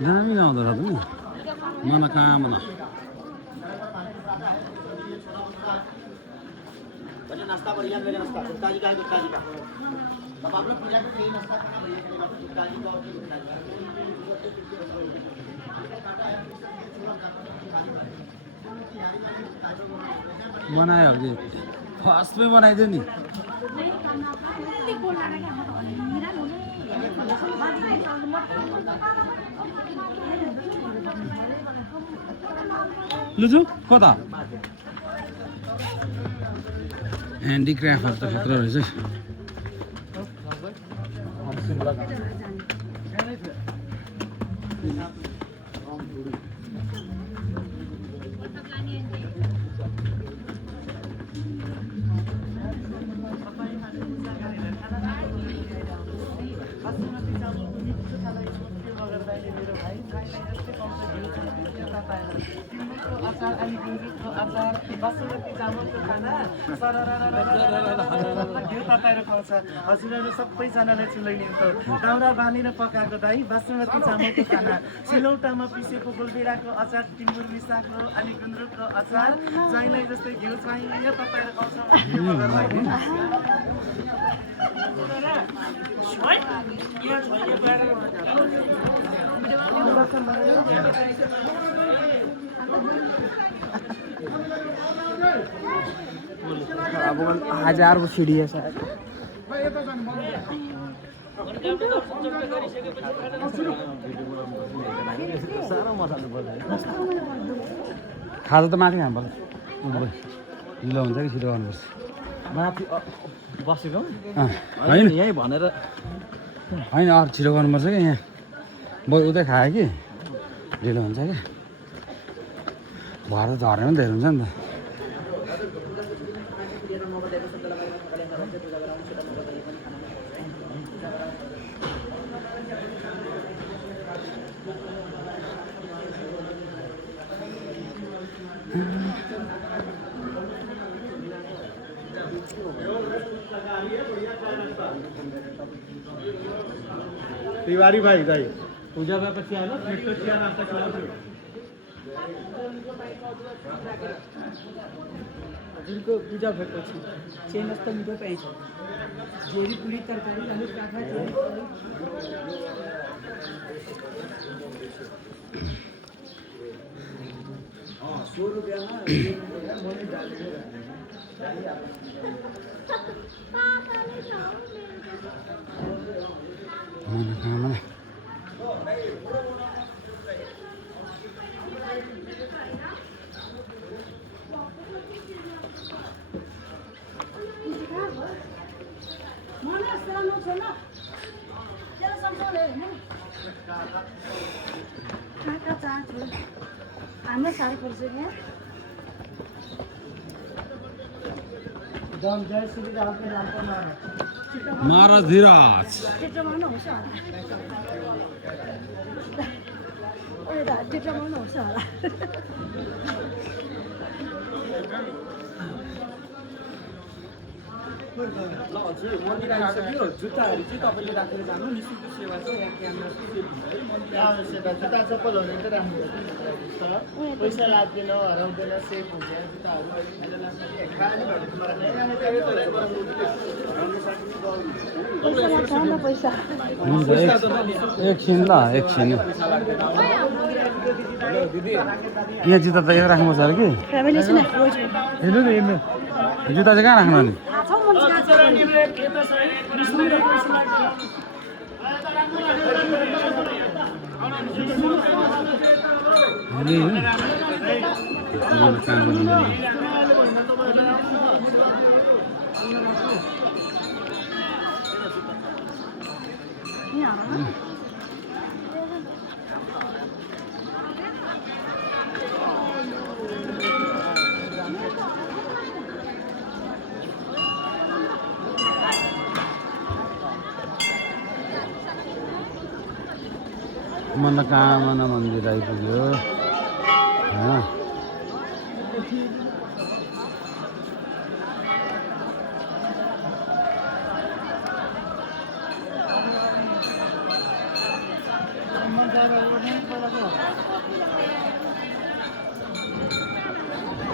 दामी आउँदो रहेछ नि मनोकामना भैया नाश्ता बढ़िया मेरे नाश्ता गुप्ता जी का है गुप्ता जी का अब आप लोग पूजा को यही नाश्ता खाना बढ़िया चलेगा गुप्ता जी का और गुप्ता जी बनायो कि फर्स्टमै बनाइदियो नि लुजु कता ह्यान्डिक्राफ्टहरू त खतरा रहेछ हजुरहरू सबैजनालाई चिलाइने दाउरा बाँधेर पकाएको दही बासमती चामलको खाना सिलौटामा पिसेको गोलभेडाको अचार टिमुर मिसाको अनि गुन्द्रुकको अचार जहीँलाई जस्तै घिउ चाहियो तपाईँहरू हजार वो सीढ़ी है शायद खाजा त माथि खानु पर्छ ढिलो हुन्छ कि छिटो गर्नुपर्छ माथि बसेको होइन यहीँ भनेर होइन अरू छिटो गर्नुपर्छ कि यहाँ उतै खायो कि ढिलो हुन्छ क्या भएर त झर्ने पनि धेरै हुन्छ नि त तिवारी भाइ दाइ पूजा भएपछि आयो मिठो चिया नास्ता खिलाउँछु हजुरको पूजा भएपछि चिया नास्ता मिठो पाइन्छ झेरी पुरी तरकारी आलु काँक्रा मनोकामना हामीलाई साह्रो पर्छ यहाँ महाराज धीराज त्यत्रोमा पनि हुन्छ होला त्यत्रोमा पनि हुन्छ होला ल हजुर मन्दिर आइसक्यो जुत्ताहरू चाहिँ तपाईँले राखेर जानु नि शुल्क सेवा छ यहाँ क्यामेरा जुत्ता चप्पलहरू चाहिँ राख्नु पैसा लाग्दैन हराउँदैन सेफ हुन्छ जुत्ताहरू पैसा हुन्छ एकछिन ल एकछिन यहाँ जुत्ता त यहाँ राख्नुपर्छ अरे कि फ्यामिली छैन हेर्नु नि जुत्ता चाहिँ कहाँ राख्नु अनि मनोकामना मन्दिर आइपुग्यो होइन सामान सारहरू नै पहिलाको